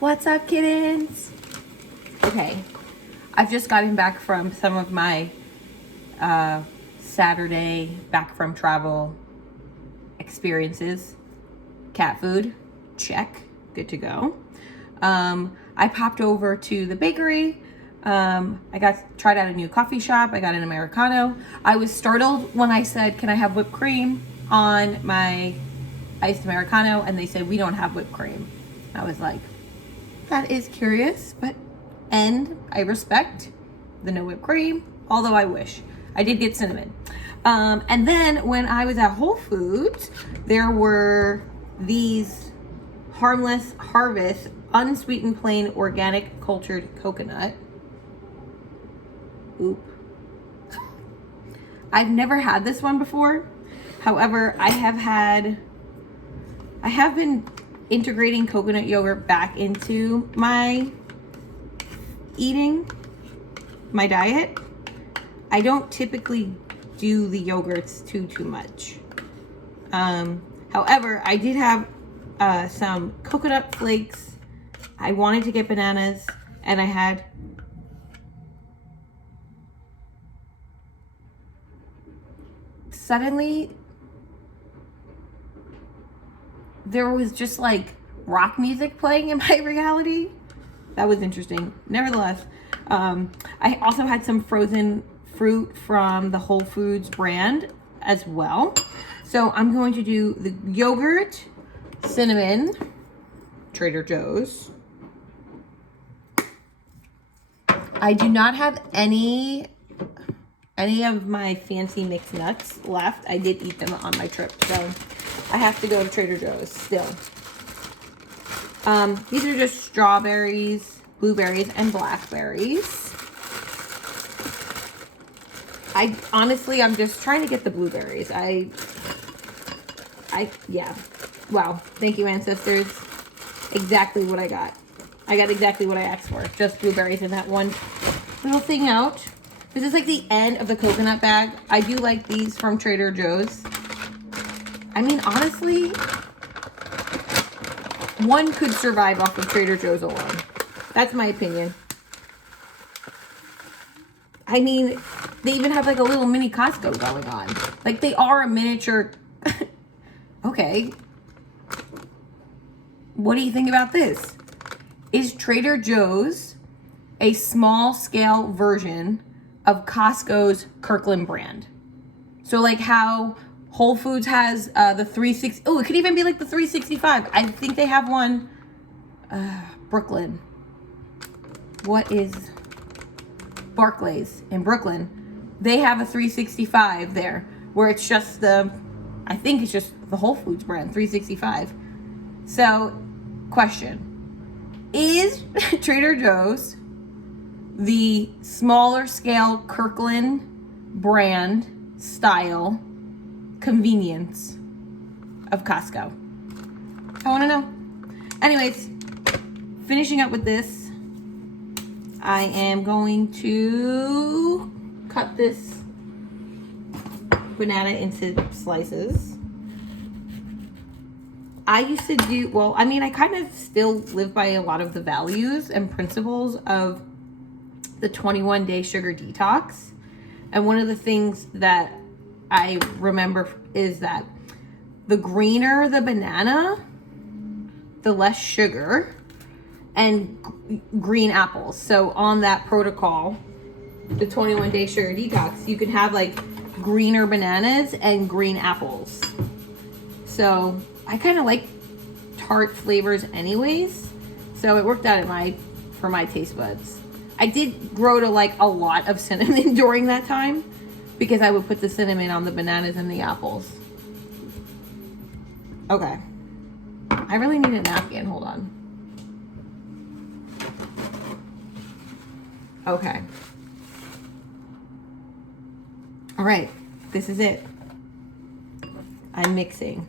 What's up, kittens? Okay, I've just gotten back from some of my Saturday back from travel experiences. Cat food, check, good to go. I popped over to the bakery. I tried out a new coffee shop. I got an Americano. I was startled when I said, can I have whipped cream on my iced Americano? And they said, we don't have whipped cream. I was like, that is curious, and I respect the no whipped cream, although I wish. I did get cinnamon. And then when I was at Whole Foods, there were these Harmless Harvest unsweetened plain organic cultured coconut. Oop. I've never had this one before. However, I have been integrating coconut yogurt back into my diet. I don't typically do the yogurts too much. However, I did have some coconut flakes. I wanted to get bananas, and I had suddenly there was just like rock music playing in my reality. That was interesting. Nevertheless, I also had some frozen fruit from the Whole Foods brand as well. So I'm going to do the yogurt, cinnamon, Trader Joe's. I do not have any of my fancy mixed nuts left. I did eat them on my trip, so I have to go to Trader Joe's still. These are just strawberries, blueberries, and blackberries. I'm just trying to get the blueberries. Yeah. Wow. Thank you, ancestors. Exactly what I got. I got exactly what I asked for. Just blueberries and that one little thing out. This is like the end of the coconut bag. I do like these from Trader Joe's. I mean, honestly, one could survive off of Trader Joe's alone. That's my opinion. I mean, they even have like a little mini Costco going on. Like, they are a miniature. Okay. What do you think about this? Is Trader Joe's a small scale version of Costco's Kirkland brand? So like how Whole Foods has the 360. Oh, it could even be like the 365. I think they have one. Brooklyn. What is Barclays in Brooklyn? They have a 365 there where it's just I think it's just the Whole Foods brand, 365. So, question. Is Trader Joe's the smaller scale Kirkland brand style convenience of Costco? I want to know. Anyways, finishing up with this, I am going to cut this banana into slices. I used to I kind of still live by a lot of the values and principles of the 21-day sugar detox. And one of the things that I remember is that the greener the banana, the less sugar, and green apples. So on that protocol, the 21-day sugar detox, you can have like greener bananas and green apples. So I kind of like tart flavors anyways. So it worked out for my taste buds. I did grow to like a lot of cinnamon during that time because I would put the cinnamon on the bananas and the apples. Okay. I really need a napkin. Hold on. Okay. All right. This is it. I'm mixing.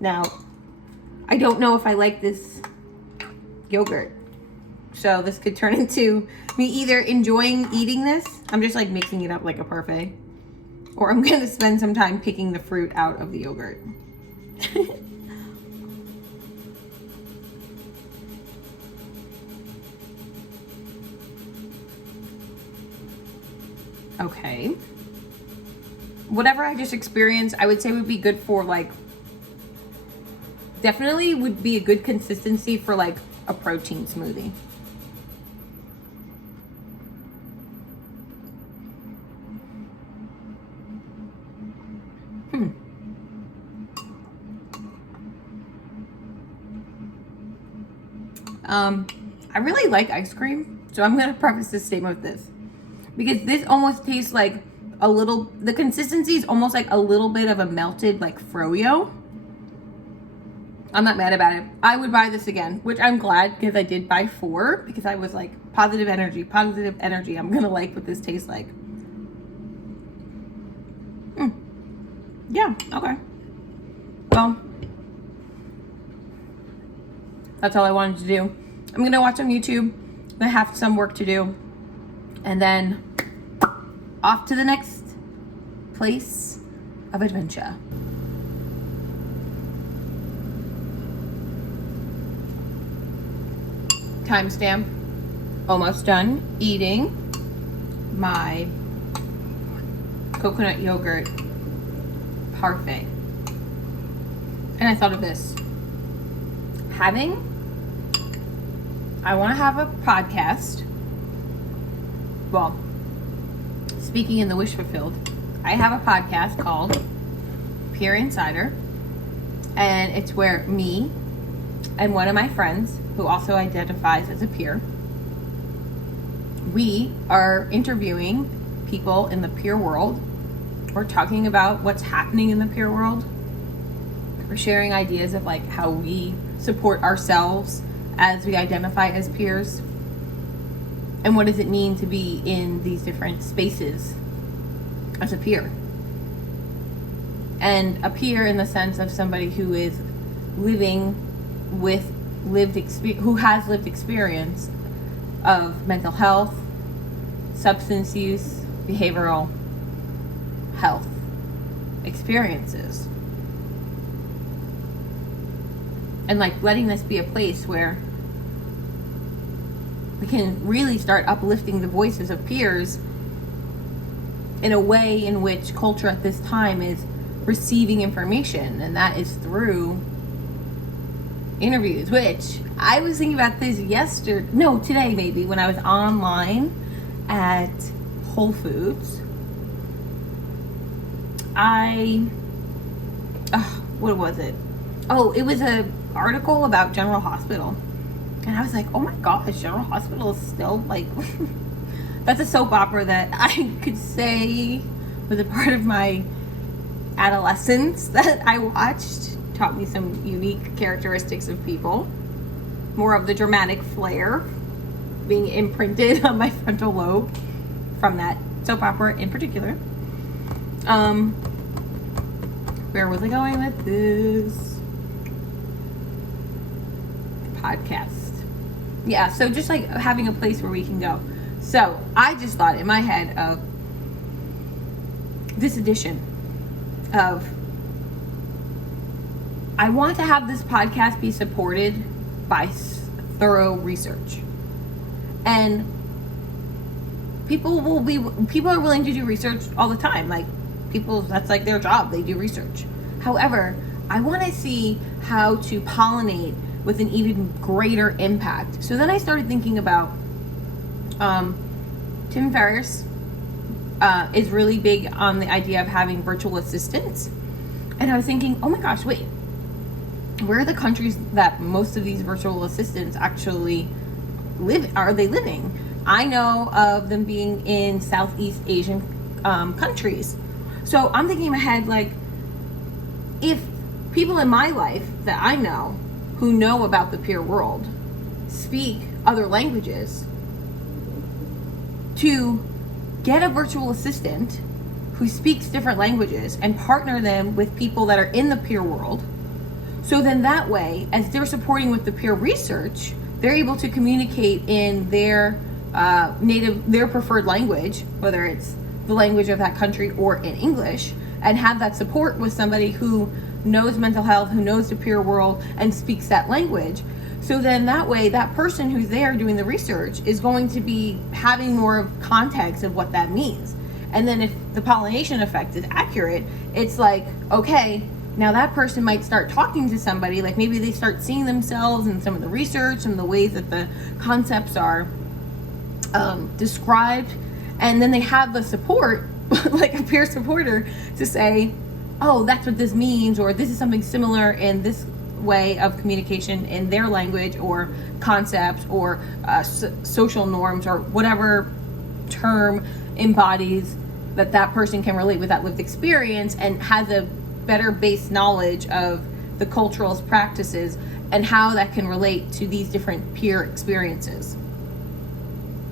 Now, I don't know if I like this yogurt. So this could turn into me either enjoying eating this. I'm just like mixing it up like a parfait. Or I'm going to spend some time picking the fruit out of the yogurt. okay. Whatever I just experienced, I would say would be good for like, definitely would be a good consistency for like a protein smoothie. I really like ice cream, so I'm gonna preface this statement with this, because this almost tastes like a little, the consistency is almost like a little bit of a melted like froyo. I'm not mad about it. I would buy this again, which I'm glad, because I did buy 4 because I was like, positive energy. I'm gonna like what this tastes like. Yeah, okay. Well, that's all I wanted to do. I'm gonna watch on YouTube. I have some work to do. And then off to the next place of adventure. Timestamp. Almost done eating my coconut yogurt parfait. And I thought of this. I want to have a podcast. Well, speaking in the wish fulfilled, I have a podcast called Peer Insider. And it's where me and one of my friends, who also identifies as a peer, we are interviewing people in the peer world. We're talking about what's happening in the peer world. We're sharing ideas of like how we support ourselves as we identify as peers, and what does it mean to be in these different spaces as a peer. And a peer in the sense of somebody who is living with who has lived experience of mental health, substance use, behavioral health experiences. And like letting this be a place where we can really start uplifting the voices of peers in a way in which culture at this time is receiving information, and that is through interviews, which I was thinking about this today maybe, when I was online at Whole Foods. What was it? Oh, it was an article about General Hospital. And I was like, oh my gosh, General Hospital is still like, that's a soap opera that I could say was a part of my adolescence that I watched. Taught me some unique characteristics of people. More of the dramatic flair being imprinted on my frontal lobe from that soap opera in particular. Where was I going with this podcast? Yeah, so just like having a place where we can go. So I just thought in my head of this edition of, I want to have this podcast be supported by thorough research. And people are willing to do research all the time. Like that's like their job. They do research. However, I want to see how to pollinate with an even greater impact. So then I started thinking about Tim Ferriss is really big on the idea of having virtual assistants. And I was thinking, oh my gosh, wait, where are the countries that most of these virtual assistants actually live? Are they living? I know of them being in Southeast Asian countries. So I'm thinking in my head, like, if people in my life that I know who know about the peer world speak other languages, to get a virtual assistant who speaks different languages and partner them with people that are in the peer world. So then that way, as they're supporting with the peer research, they're able to communicate in their their preferred language, whether it's the language of that country or in English, and have that support with somebody who knows mental health, who knows the peer world, and speaks that language. So then that way, that person who's there doing the research is going to be having more of context of what that means. And then if the pollination effect is accurate, it's like, okay, now that person might start talking to somebody, like maybe they start seeing themselves in some of the research, some of the ways that the concepts are described, and then they have the support, like a peer supporter, to say, oh, that's what this means, or this is something similar in this way of communication in their language, or concepts, or social norms, or whatever term embodies that person can relate with that lived experience, and has a better base knowledge of the cultural practices and how that can relate to these different peer experiences.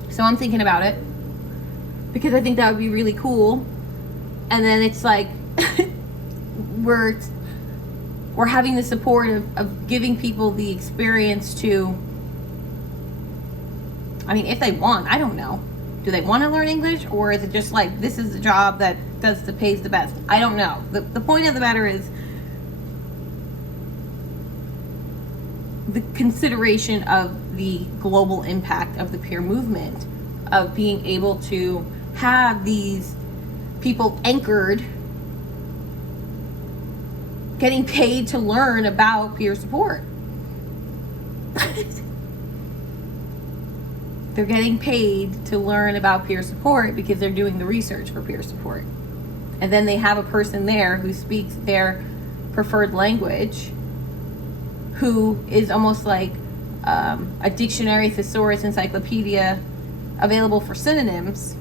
So I'm thinking about it because I think that would be really cool. And then it's like we're having the support of giving people the experience to, I mean, if they want, I don't know. Do they want to learn English, or is it just like, this is the job that pays the best? I don't know. The point of the matter is the consideration of the global impact of the peer movement, of being able to have these people anchored, getting paid to learn about peer support. They're getting paid to learn about peer support because they're doing the research for peer support. And then they have a person there who speaks their preferred language, who is almost like a dictionary, thesaurus, encyclopedia available for synonyms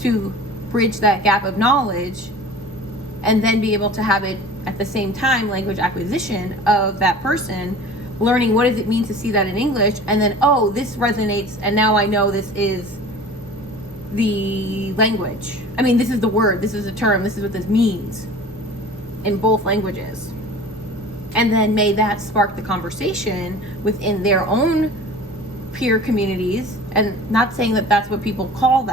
to bridge that gap of knowledge, and then be able to have it at the same time, language acquisition of that person, learning what does it mean to see that in English, and then, oh, this resonates, and now I know this is the language. I mean, this is the word, this is the term, this is what this means in both languages. And then may that spark the conversation within their own peer communities, and not saying that that's what people call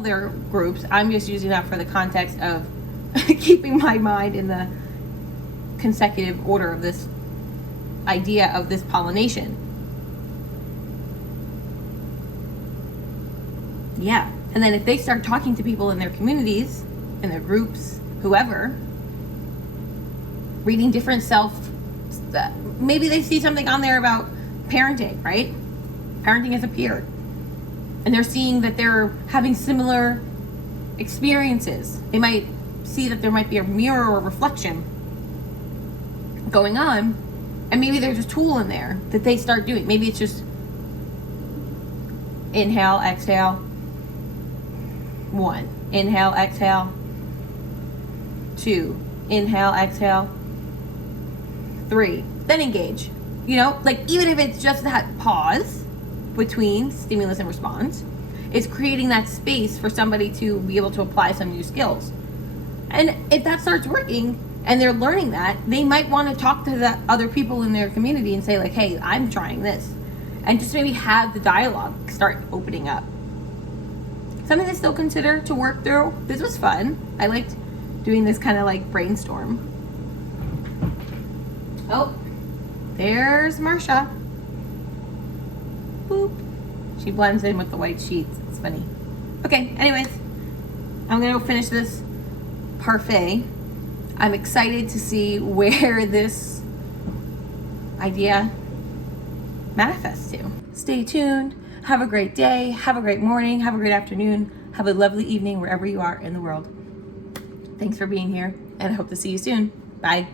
their groups. I'm just using that for the context of keeping my mind in the consecutive order of this idea of this pollination. Yeah. And then if they start talking to people in their communities, in their groups, whoever, reading different maybe they see something on there about parenting, right? Parenting as a peer. And they're seeing that they're having similar experiences. They might see that there might be a mirror or reflection going on. And maybe there's a tool in there that they start doing. Maybe it's just inhale, exhale. 1. Inhale, exhale. 2. Inhale, exhale. 3. Then engage. You know, like even if it's just that pause between stimulus and response, it's creating that space for somebody to be able to apply some new skills. And if that starts working, and they're learning that, they might want to talk to the other people in their community and say like, hey, I'm trying this. And just maybe have the dialogue start opening up. Something to still consider, to work through. This was fun. I liked doing this kind of like brainstorm. Oh, there's Marsha. Boop. She blends in with the white sheets. It's funny. Okay, anyways, I'm going to finish this parfait. I'm excited to see where this idea manifests to. Stay tuned. Have a great day. Have a great morning. Have a great afternoon. Have a lovely evening wherever you are in the world. Thanks for being here, and I hope to see you soon. Bye.